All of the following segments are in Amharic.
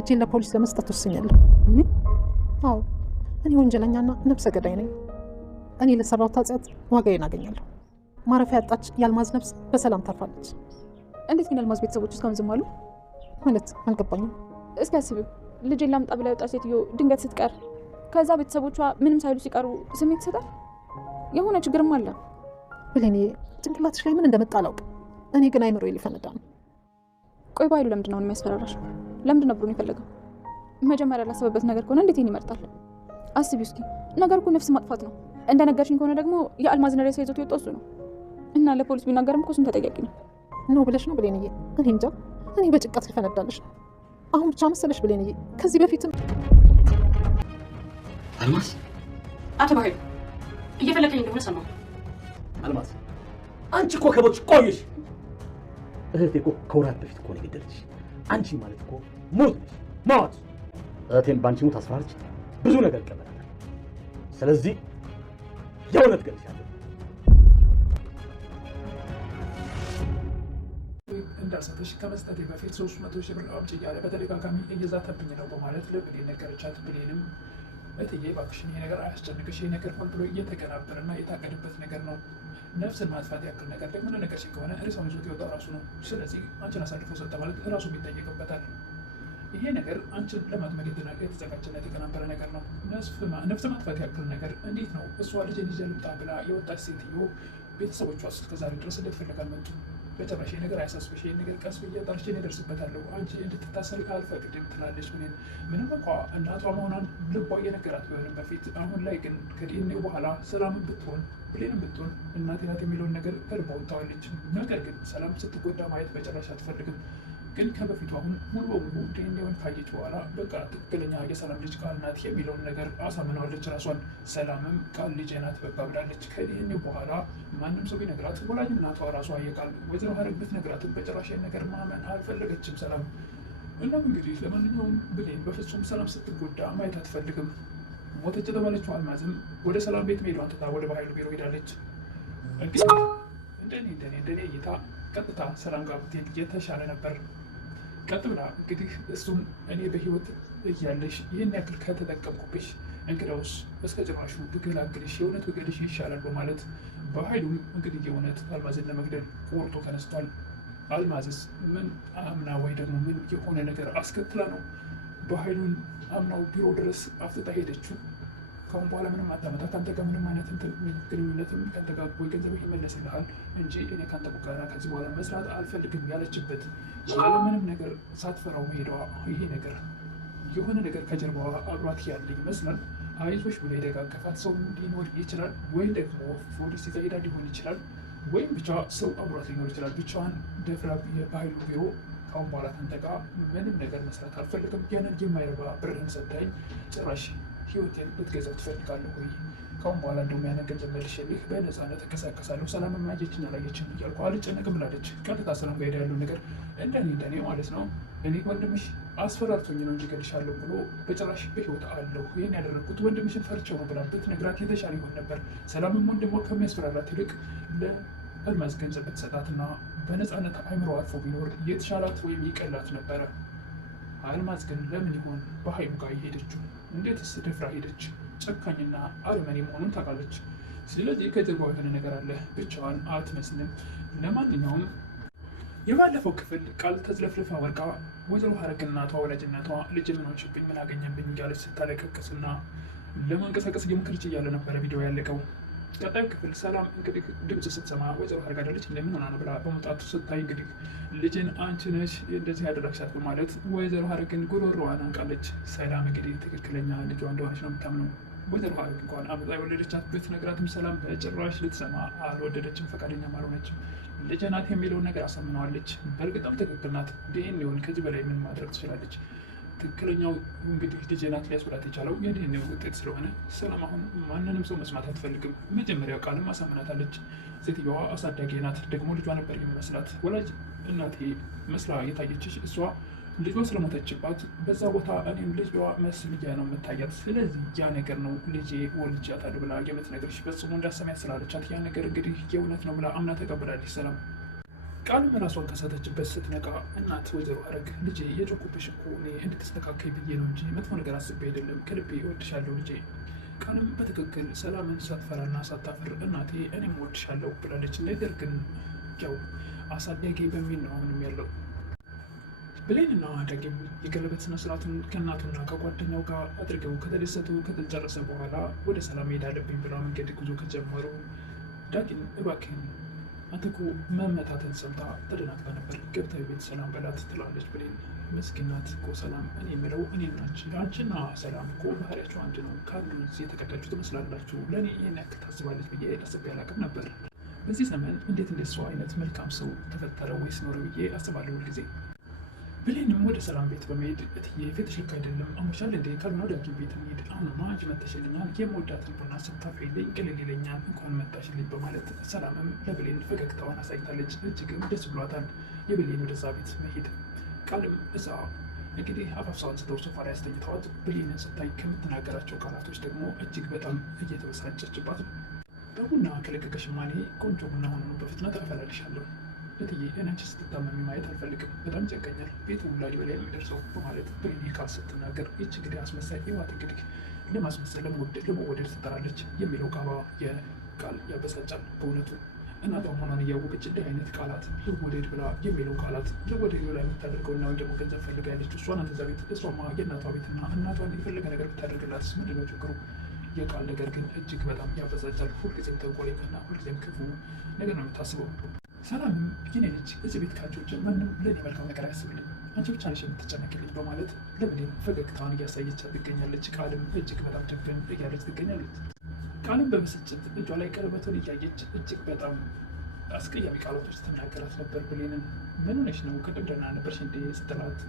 እጄን ለፖሊስ ለመስጠት ወስኛለሁ። አዎ እኔ ወንጀለኛና ነፍሰ ገዳይ ነኝ። እኔ ለሰራሁት ኃጢአት ዋጋዬን አገኛለሁ። ማረፊያ ያጣች የአልማዝ ነፍስ በሰላም ታርፋለች። እንዴት ግን አልማዝ ቤተሰቦች እስካሁን ዝም አሉ? ማለት አልገባኝም። እስኪ አስቢው፣ ልጄን ላምጣ ብላ የወጣች ሴትዮ ድንገት ስትቀር ከዛ ቤተሰቦቿ ምንም ሳይሉ ሲቀሩ ስሜት ይሰጣል። የሆነ ችግርም አለ። ብሌኔ ጭንቅላትሽ ላይ ምን እንደመጣ አላውቅም። እኔ ግን አይምሮዬ ሊፈነዳ ነው። ቆይ ባይሉ ለምንድን ነው የሚያስፈራራሽ? ለምንድን ነው ብሩን የፈለገው? መጀመሪያ ላሰበበት ነገር ከሆነ እንዴት ይመርጣል? አስቢው እስኪ፣ ነገር እኮ ነፍስ ማጥፋት ነው። እንደነገርሽኝ ከሆነ ደግሞ የአልማዝን ሬሳ ይዞት የወጣው እሱ ነው እና ለፖሊስ ቢናገርም እኮ እሱም ተጠያቂ ነው። ነው ብለሽ ነው ብሌንዬ? እኔ እንጃ። እኔ በጭንቀት ሊፈነዳልሽ ነው። አሁን ብቻ መሰለሽ ብሌንዬ? ከዚህ በፊትም አልማዝ፣ አቶ ባህል እየፈለገኝ እንደሆነ ሰማሁ። አልማዝ አንቺ እኮ ከቦች ቆይሽ። እህቴ እኮ ከወራት በፊት እኮ ነው የገደለች። አንቺ ማለት እኮ ሞት ነሽ። ሞት እህቴን ባንቺ ሞት አስፈራረች። ብዙ ነገር ቀበላታል። ስለዚህ የእውነት ገልሻለሁ። እንዳልሰጠሽ ከመስጠቴ በፊት 300 ሺህ ብር አምጪ እያለ በተደጋጋሚ እየዛተብኝ ነው በማለት ለብሌን ነገረቻት። ብሌንም እትዬ እባክሽን ይሄ ነገር አያስጨንቅሽ፣ ይሄ ነገር ሆን ብሎ እየተቀናበረና የታቀደበት ነገር ነው። ነፍስን ማጥፋት ያክል ነገር ደግሞ ነገርሽን ከሆነ ሬሳውን ይዞት የወጣው ራሱ ነው። ስለዚህ አንቺን አሳልፎ ሰጠ ማለት ራሱ ይጠየቅበታል። ይሄ ነገር አንቺን ለማጥመድ የተዘጋጀና የተቀናበረ ነገር ነው። ነፍስ ማጥፋት ያክል ነገር እንዴት ነው? እሷ ልጄን ይዤ ልምጣ ብላ የወጣች ሴትዮ ቤተሰቦቿ እስከዛሬ ድረስ እንዴት ፈልጋ መጡ? በጭራሽ ነገር አያሳስብሽ፣ ይህን ነገር ቀስ ብዬ ጠርቼ እደርስበታለሁ፣ አንቺ እንድትታሰሪ አልፈቅድም ትላለች። ምንም እንኳ እናቷ መሆኗን ልቧ እየነገራት ቢሆንም በፊት አሁን ላይ ግን ከዲኤንኤው በኋላ ሰላምን ብትሆን ብሌንም ብትሆን እናቴ ናት የሚለውን ነገር ከልቧ ወጥታዋለች። ነገር ግን ሰላም ስትጎዳ ማየት በጭራሽ አትፈልግም። ግን ከበፊቱ አሁን ሙሉ በሙሉ ዲኤንኤውን ካየች በኋላ በቃ ትክክለኛ የሰላም ልጅ ቃል ናት የሚለውን ነገር አሳምነዋለች ራሷን። ሰላምም ቃል ልጄ ናት በቃ ብላለች። ከዲኤንኤው በኋላ ማንም ሰው ቢነግራት ወላጅ እናቷ ራሷ የቃል ወይዘሮ ሀረግ ብትነግራትም በጭራሽ ነገር ማመን አልፈለገችም ሰላም። እናም እንግዲህ ለማንኛውም ብሌን በፍጹም ሰላም ስትጎዳ ማየት አትፈልግም። ሞተች የተባለችው አልማዝም ወደ ሰላም ቤት መሄዷን ትታ ወደ በኃይሉ ቢሮ ሄዳለች። እንግዲህ እንደኔ እይታ ቀጥታ ሰላም ጋር ብትሄድ የተሻለ ነበር። ቀጥ ብላ እንግዲህ እሱም እኔ በህይወት እያለሽ ይህን ያክል ከተጠቀምኩብሽ እንግዳውስ እስከ ጭራሹ ብገላግልሽ የእውነት ብገድሽ ይሻላል በማለት በኃይሉም እንግዲህ የእውነት አልማዝን ለመግደል ቆርጦ ተነስቷል። አልማዝስ ምን አምና ወይ ደግሞ ምን የሆነ ነገር አስከትላ ነው በኃይሉን አምናው ቢሮ ድረስ አፍጥጣ ሄደችው? ካሁን በኋላ ምንም አታመጣ፣ ከአንተ ጋር ምንም አይነት ግንኙነትም ከአንተ ጋር ወይ ገንዘብ ይመለስልሃል እንጂ እኔ ከአንተ ጋር ከዚህ በኋላ መስራት አልፈልግም ያለችበት ያለምንም ነገር ሳትፈራው መሄዷ ይሄ ነገር የሆነ ነገር ከጀርባዋ አብሯት ያለ ይመስላል። አይዞሽ ብሎ የደጋገፋት ሰው ሊኖር ይችላል፣ ወይም ደግሞ ፖሊስ ይዛ ሄዳ ሊሆን ይችላል፣ ወይም ብቻ ሰው አብሯት ሊኖር ይችላል። ብቻዋን ደፍራ የበኃይሉ ቢሮ ካሁን በኋላ ከአንተ ጋር ምንም ነገር መስራት አልፈልግም፣ ያንን የማይረባ ብርህን ሰጥተኸኝ ጭራሽ ህይወቴን ልትገዛው ትፈልጋለሁ ወይ? ካሁን በኋላ እንደውም ያንን ገንዘብ መልሼልህ በነፃነት እንቀሳቀሳለሁ፣ ሰላም ማየችን አላየችን እያልኩ አልጨነቅም ብላለች። ቀጥታ ሰላም ጋር ሄዳ ያለው ነገር እንደኔ ማለት ነው እኔ ወንድምሽ አስፈራርቶኝ ነው እንጂ እገልሻለሁ ብሎ በጭራሽ በህይወት አለሁ ይህን ያደረግኩት ወንድምሽን ፈርቼው ነው ብላ ብትነግራት የተሻለ ይሆን ነበር። ሰላምም ወንድሟ ከሚያስፈራራት ይልቅ ለአልማዝ ገንዘብ ብትሰጣትና በነፃነት አይምሮ አርፎ ቢኖር የተሻላት ወይም ይቀላት ነበረ። አልማዝ ግን ለምን ይሆን በኃይሉ ጋር የሄደችው? እንዴትስ ደፍራ ሄደች? ጨካኝና አረመኔ መሆኑን ታውቃለች። ስለዚህ ከጀርባ የሆነ ነገር አለ፣ ብቻዋን አትመስልም። ለማንኛውም የባለፈው ክፍል ቃል ተዝለፍልፋ ወርቃ ወይዘሮ ሀረግ እናቷ ወላጅ እናቷ ልጅ ምን ሆንሽብኝ ምን አገኘብኝ እያለች ስታለቀቅስና ለመንቀሳቀስ እየሞከረች እያለ ነበረ ቪዲዮ ያለቀው። ቀጣዩ ክፍል ሰላም እንግዲህ ድምፅ ስትሰማ ወይዘሮ ሀረግ አይደለች እንደምን ሆና ነው ብላ በመውጣቱ ስታይ እንግዲህ ልጅን አንቺ ነሽ እንደዚህ ያደረግሻት በማለት ወይዘሮ ሀረግን ጉሮሮዋን አንቃለች። ሰላም እንግዲህ ትክክለኛ ልጇ እንደሆነች ነው የምታምነው። ወይዘሮ ሀረግ እንኳን አምጣ የወለደቻት ብትነግራትም ሰላም በጭራሽ ልትሰማ አልወደደችም፣ ፈቃደኛም አልሆነችም። ልጅ ናት የሚለውን ነገር አሳምነዋለች። በእርግጥም ትክክል ናት። ዲኤንኤውን ከዚህ በላይ ምን ማድረግ ትችላለች? ትክክለኛው እንግዲህ ልጅ ናት ሊያስብላት የቻለው የዲኤንኤው ውጤት ስለሆነ ሰላም አሁን ማንንም ሰው መስማት አትፈልግም። መጀመሪያ ቃልም አሳምናታለች። ሴትዮዋ አሳዳጊ ናት፣ ደግሞ ልጇ ነበር የሚመስላት። ወላጅ እናቴ መስላ የታየችሽ እሷ ልጇ ስለሞተችባት በዛ ቦታ እኔም ልጇ መስልያ ነው የምታያት። ስለዚህ ያ ነገር ነው ልጄ ወልጃታለሁ ብላ የምትነግርሽ ፈጽሞ እንዳሰማያት ስላለቻት ያ ነገር እንግዲህ የእውነት ነው ብላ አምና ተቀብላለች ሰላም። ቃልም ራሷን ከሳተችበት ስትነቃ እናት ወይዘሮ ሐረግ ልጄ የጮኩብሽ እኮ እኔ እንድትስተካከይ ብዬ ነው እንጂ መጥፎ ነገር አስቤ አይደለም፣ ከልቤ እወድሻለሁ ልጄ። ቃልም በትክክል ሰላምን ሳትፈራና ሳታፍር እናቴ እኔም እወድሻለሁ ብላለች። ነገር ግን ያው አሳዳጊ በሚል ነው አሁንም ያለው። ብሌንና ዳግም የቀለበት ስነስርዓቱን ከእናቱና ከጓደኛው ጋር አድርገው ከተደሰቱ ከተጨረሰ በኋላ ወደ ሰላም መሄድ አለብኝ ብላ መንገድ ጉዞ ከጀመሩ ዳግም እባክህን አንተ እኮ መመታትን ሰምታ ተደናግጣ ነበር፣ ገብታ ቤት ሰላም በላት ትላለች ብሌን። መስኪናት እኮ ሰላም፣ እኔ የምለው እኔና አንቺና ሰላም እኮ ባህሪያቸው አንድ ነው፣ ካሉ ጊዜ የተቀዳችሁ ትመስላላችሁ፣ ለእኔ ይህን ያክል ታስባለች ብዬ አስቤ አላቅም ነበር። በዚህ ዘመን እንዴት እንደሷ አይነት መልካም ሰው ተፈጠረ ወይስ ኖረ ብዬ አስባለሁ ሁልጊዜ። ብሌንም ወደ ሰላም ቤት በመሄድ እትዬ ፊትሽ ልክ አይደለም፣ አሞሻል እንዴ? ካልሆነ ወደ ሐኪም ቤት እንሂድ። አሁንማ አንቺ መተሽልኛል፣ የምወዳትን ቡና ስታፈይልኝ ቅልል ይለኛል፣ እንኳን መጣሽልኝ በማለት ሰላምም ለብሌን ፈገግታዋን አሳይታለች። እጅግም ደስ ብሏታል የብሌን ወደዛ ቤት መሄድ። ቃልም እዛ እንግዲህ አፋፍሳዋን ስተው ሶፋ ላይ አስተኝተዋት ብሌንን ስታይ ከምትናገራቸው ቃላቶች ደግሞ እጅግ በጣም እየተበሳጨችባት ነው። በቡና ከለቀቀሽማ እኔ ቆንጆ ቡና ሆኖ በፍጥነት አፈላልሻለሁ እትዬ፣ እኔ አንቺ ስትታመሚ ማየት አልፈልግም፣ በጣም ይጨንቀኛል፣ ቤቱ ሁላ ሊበላ የሚደርሰው በማለት ብሌን ቃል ስትናገር፣ ይች እንግዲህ አስመሳይ ህይወት እንግዲህ ለማስመሰል ለመወደድ ትጠራለች የሚለው ቃሏ የቃል ያበሳጫል በእውነቱ። እናቷ መሆኗን እያወቀች እንዲህ አይነት ቃላት ልወደድ ብላ የሚለው ቃላት ልወደድ ብላ የምታደርገውና ወይ ደግሞ ገንዘብ ፈልጋ ያለች እሷ ናት እዛ ቤት። እሷማ የእናቷ ቤትና እናቷን የፈለገ ነገር ብታደርግላት ምንድን ነው ችግሩ? የቃል ነገር ግን እጅግ በጣም ያበሳጫል። ሁልጊዜም ተንኮለኛና ሁልጊዜም ክፉ ነገር ነው የምታስበው። ሰላምም የኔ ልጅ እዚህ ቤት ካቸው ማንም ለእኔ መልካም ነገር አያስብልኝ፣ አንቺ ብቻ ነሽ የምትጨነቅልኝ በማለት ለብሌን ፈገግታዋን እያሳየች ትገኛለች። ቃልም እጅግ በጣም ጨክን እያለች ትገኛለች። ቃልም በብስጭት እጇ ላይ ቀለበቱን እያየች እጅግ በጣም አስቀያሚ ቃላቶች ትናገራት ነበር። ብሌንም ምን ሆነሽ ነው? ቅድም ደህና ነበርሽ እንዴ ስትላት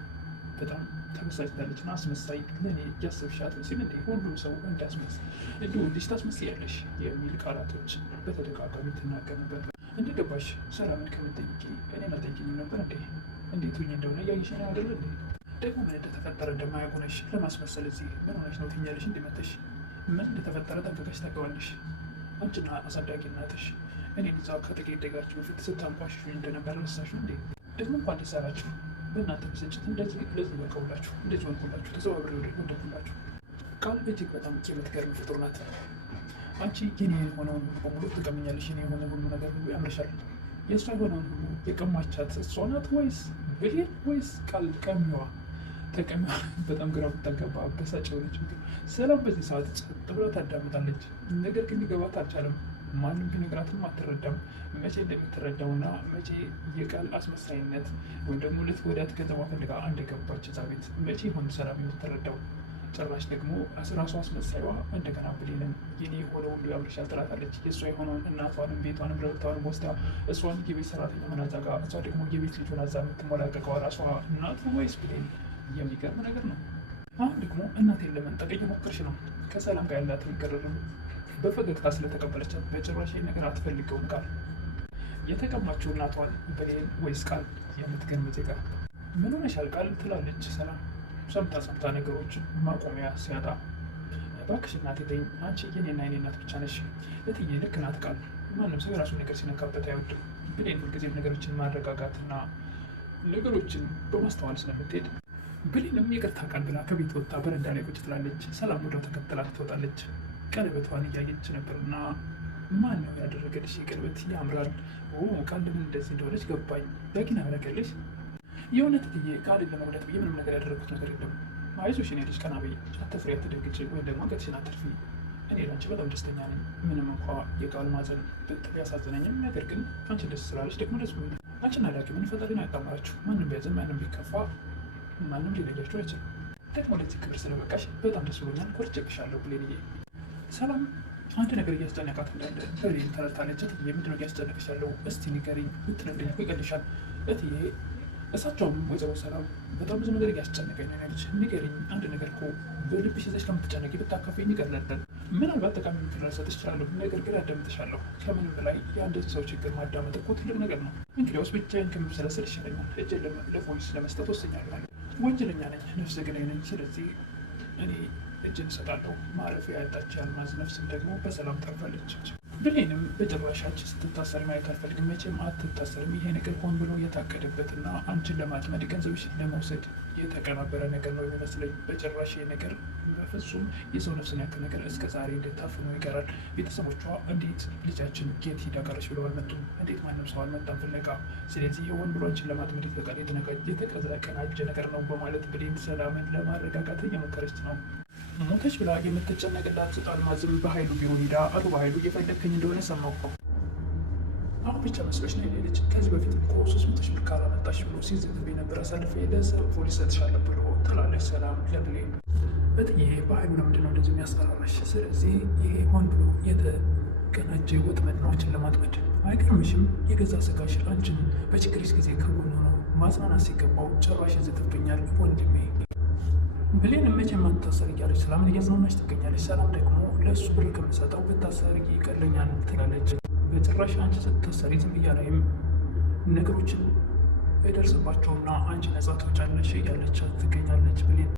በጣም ተበሳጭታለች። እና አስመሳይ ለእኔ እያሰብሻት ሲል እንዴ ሁሉም ሰው እንዳስመስል እንዲሁ ልጅ ታስመስያለሽ የሚል ቃላቶች በተደጋጋሚ ትናገር ነበር። እንደ ገባሽ ሰላምን ከምትጠይቂ እኔ መጠይቅኝ ነበር እንዴ? እንዴት ሁኝ እንደሆነ እያየሽ ነው አይደለ እንዴ? ደግሞ ምን እንደተፈጠረ እንደማያውቁ ነሽ። ለማስመሰል እዚህ ምን ሆነሽ ነው ትኛለሽ? እንዲመተሽ ምን እንደተፈጠረ ጠንቅቀሽ ታውቂዋለሽ። አንቺና አሳዳጊ እናትሽ እኔ እዛ ከጥቂት ደቂቃዎች በፊት ስታንቋሽሹኝ እንደነበር ረሳሽው እንዴ? ደግሞ እንኳን ደስ አላችሁ። በእናንተ ብስጭት እንደዚህ በቀውላችሁ እንደዚህ ወንኩላችሁ ተዘዋብሬ ወደኩላችሁ። ቃል እጅግ በጣም የምትገርም ፍጡር ናት። አንቺ የኔ የሆነውን ሁሉ በሙሉ ትቀምኛለሽ። የኔ የሆነ ሁሉ ነገር ሁሉ ያምርሻል። የእሷ የሆነውን ሁሉ የቀማቻት እሷ ናት ወይስ ብሌን ወይስ ቃል ቀሚዋ? ተቀሚዋ በጣም ግራ ብታጋባ አበሳጭ የሆነች ምግብ። ሰላም በዚህ ሰዓት ጸጥ ብላ ታዳምጣለች። ነገር ግን ሊገባት አልቻለም። ማንም ቢነግራትም አትረዳም። መቼ እንደምትረዳውና መቼ የቃል አስመሳይነት ወይም ደግሞ ልትወዳት ገንዘቧ ፈልጋ እንደገባች እዛ ቤት መቼ ይሆን ሰላም የምትረዳው? ጭራሽ ደግሞ ራሷ አስመሳይዋ እንደገና ብሌንን የኔ የሆነ ሁሉ ያምርሻል ትላታለች። የእሷ የሆነውን እናቷንም ቤቷንም ረብታዋንም ወስዳ እሷን የቤት ሰራተኛ ሆና እዛ ጋር እሷ ደግሞ የቤት ልጅ ሆና እዛ የምትሞላቀቀዋ ራሷ እናቱ ወይስ ብሌን? የሚገርም ነገር ነው። አሁን ደግሞ እናቴን ለመንጠቅ እየሞከርሽ ነው። ከሰላም ጋር ያላትን ቅርርብ በፈገግታ ስለተቀበለቻት በጭራሽ ነገር አትፈልገውም። ቃል የተቀማችው እናቷን ብሌን ወይስ ቃል? የምትገርም ዜጋ። ምን ሆነሻል ቃል ትላለች ሰላም ሰምታ ነገሮች ማቆሚያ ሲያጣ። እባክሽ እናቴ ተይኝ፣ አንቺ የኔና የኔ እናት ብቻ ነሽ። እትዬ ልክ ናት ቃል። ማንም ሰው የራሱን ነገር ሲነካበት አይወድም። ብሌን ሁልጊዜም ነገሮችን ማረጋጋትና ነገሮችን በማስተዋል ስለምትሄድ ብሌንም ይቅርታ ቃል ብላ ከቤት ወጣ በረንዳ ላይ ቁጭ ትላለች። ሰላም ወዲያው ተከትላት ትወጣለች። ቀለበቷን እያየች ነበርና ማን ነው ያደረገልሽ? ቀለበት ያምራል። ቃል ለምን እንደዚህ እንደሆነች ገባኝ። ዳጊን አደረገልሽ? የእውነት እትዬ ቃልን ለመጉዳት ብዬ ምንም ነገር ያደረጉት ነገር የለም። አይዞሽ የኔ ልጅ ቀና በይ፣ አትፍሪ፣ አትደንግጭ፣ ወይም ደግሞ አንገትሽን አትርፊ። እኔ ላንቺ በጣም ደስተኛ ነኝ። ምንም እንኳ የቃል ማዘን ብጥፍ ያሳዝነኝም፣ ነገር ግን አንቺ ደስ ስላለች ደግሞ ደስ ብሎኛል። አንቺና ዳጊ ምን ፈጣሪ ነው ያጣመራችሁ? ማንም ቢያዝን ማንም ቢከፋ ማንም ሊለያችሁ አይችልም። ደግሞ ለዚህ ክብር ስለበቃሽ በጣም ደስ ብሎኛል። ኮርቼብሻለሁ ብሌንዬ። ሰላም አንድ ነገር እያስጨነቃት እንዳለ ብሌን ተረድታለች። እትዬ ምንድነው እያስጨነቅሽ ያለው? እስቲ ንገሪኝ ብትነግሪኝ እኮ ይቀልሻል እትዬ። እሳቸውም ወይዘሮ ሰላም በጣም ብዙ ነገር እያስጨነቀኝ ነው ያለች። ንገሪኝ፣ አንድ ነገር እኮ በልብሽ ይዘሽ ከምትጨነቂ ብታካፊኝ ይቀርላለን። ምናልባት ጠቃሚ ምክር ልሰጥሽ እችላለሁ፣ ነገር ግን አዳምጥሻለሁ። ከምንም በላይ የአንድን ሰው ችግር ማዳመጥ እኮ ትልቅ ነገር ነው። እንግዲያውስ ብቻዬን ከምብሰለሰል ይሻለኛል። እጄን ለፖሊስ ለመስጠት ወስኛለሁ። ወንጀለኛ ነኝ፣ ነፍሰ ገዳይ ነኝ። ስለዚህ እኔ እጅን እሰጣለሁ። ማረፊያ ያጣች የአልማዝ ነፍስም ደግሞ በሰላም ታርፋለች። ብሌንም በጭራሽ አንቺ ስትታሰሪ ማየት አልፈልግም፣ መቼም አትታሰርም። ይሄ ነገር ሆን ብሎ የታቀደበትና አንቺን ለማጥመድ ገንዘብሽን ለመውሰድ የተቀናበረ ነገር ነው የሚመስለኝ። በጭራሽ ይሄ ነገር በፍጹም የሰው ነፍስን ያክል ነገር እስከ ዛሬ እንደታፍኖ ይቀራል። ቤተሰቦቿ እንዴት ልጃችን ጌት ሂዳ ቀረች ብለው አልመጡም? እንዴት ማንም ሰው አልመጣም ፍለጋ? ስለዚህ ሆን ብሎ አንቺን ለማጥመድ የተቀናጀ ነገር ነው በማለት ብሌን ሰላምን ለማረጋጋት እየሞከረች ነው። ሞተች ብላ የምትጨነቅላት አልማዝም በኃይሉ ቢሮ ሄዳ አቶ በኃይሉ እየፈለግከኝ እንደሆነ ሰማሁ እኮ። አሁን ብቻ መስሎች ነው ልጅ። ከዚህ በፊት እኮ 300 ሺህ ብር ካላመጣሽ ብሎ ሲዝትብኝ ነበር፣ አሳልፌ ለፖሊስ ሰጥሻለሁ ብሎ ትላለች ሰላም ለብሌን። እትዬ በኃይሉ ለምንድን ነው እንደዚህ የሚያስፈራራሽ? ስለዚህ ይሄ ሆን ብሎ የተቀናጀ ወጥመድ ነው አንቺን ለማጥመድ። አይገርምሽም? የገዛ ስጋሽ አንቺን በችግርሽ ጊዜ ከጎኑ ነው ማጽናናት ሲገባው ጭራሽ ይዝትብኛል ወንድሜ። ብሌን መቼም አትታሰሪ እያለች ሰላምን እያዝናናች ትገኛለች። ሰላም ደግሞ ለእሱ ብር ከምሰጠው ብታሰሪ ይቀለኛል ትላለች። በጭራሽ አንቺ ስትታሰሪ ዝም እያላይም ነገሮችን የደርስባቸውና አንቺ ነጻ ትወጫለሽ እያለች ትገኛለች ብሌን።